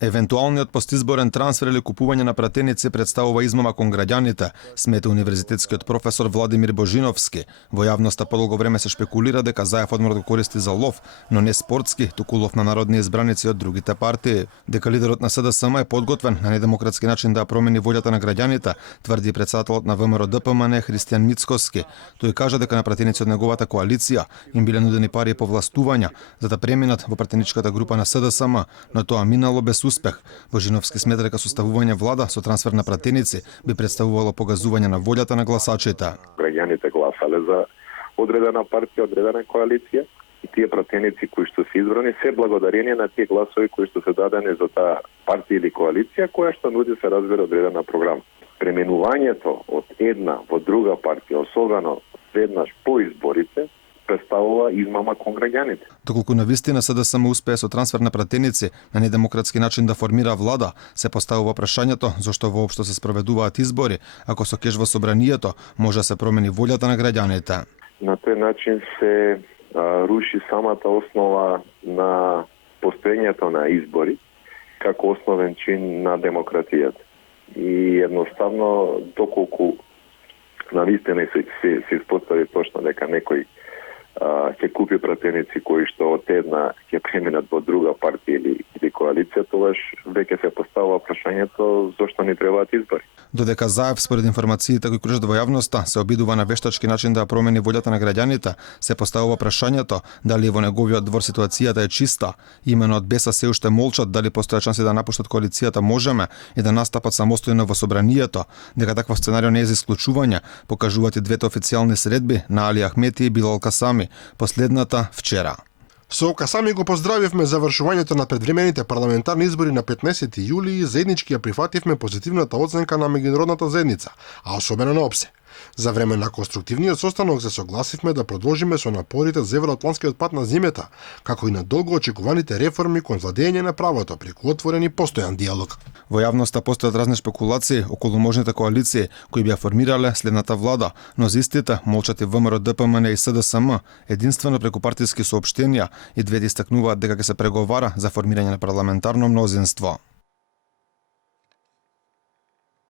Евентуалниот постизборен трансфер или купување на пратеници представува измама кон граѓаните, смета универзитетскиот професор Владимир Божиновски. Во јавноста подолго време се шпекулира дека Заев одмор го користи за лов, но не спортски, туку лов на народни избраници од другите партии. Дека лидерот на СДСМ е подготвен на недемократски начин да промени волјата на граѓаните, тврди председателот на ВМРО ДПМН Христијан Мицкоски. Тој кажа дека на пратеници од неговата коалиција им биле нудени пари по властувања за да преминат во пратеничката група на СДСМ, но тоа минало без успех. Божиновски смета дека составување влада со трансфер на пратеници би представувало погазување на волјата на гласачите. Граѓаните гласале за одредена партија, одредена коалиција и тие пратеници кои што се избрани се благодарение на тие гласови кои што се дадени за таа партија или коалиција која што нуди се разбира одредена програма. Пременувањето од една во друга партија, особено веднаш по изборите, представува измама кон граѓаните. Доколку навистина СДСМ успее со трансфер на пратеници на недемократски начин да формира влада, се поставува прашањето зошто воопшто се спроведуваат избори, ако со кеж во собранието може да се промени волјата на граѓаните. На тој начин се руши самата основа на постоењето на избори како основен чин на демократијата. И едноставно доколку навистина се испостави точно дека некој ќе купи пратеници кои што од една ќе преминат во друга партија или коалиција, тогаш веќе се поставува прашањето зошто ни требаат избори. Додека Заев според информациите кои кружат во јавноста се обидува на вештачки начин да промени волјата на граѓаните, се поставува прашањето дали во неговиот двор ситуацијата е чиста. Имено од БЕСА се уште молчат дали постоја шанси да напуштат коалицијата Можеме и да настапат самостојно во собранието, дека таков сценарио не е за исклучување, покажуваат и двете официјални средби на Али Ахмети и Билал Касами, последната вчера. Со Касами го поздравивме завршувањето на предвремените парламентарни избори на 15 јули и заеднички ја прифативме позитивната оценка на меѓународната заедница, а особено на ОПСЕ. За време на конструктивниот состанок се согласивме да продолжиме со напорите за евроатлантскиот пат на зимата, како и на долго очекуваните реформи кон владење на правото преку отворен и постојан диалог. Во јавноста постојат разни шпекулации околу можните коалиции кои би ја формирале следната влада, но за истите молчат и ВМРО ДПМН и СДСМ, единствено преку партиски соопштенија и двете истакнуваат дека ќе се преговара за формирање на парламентарно мнозинство.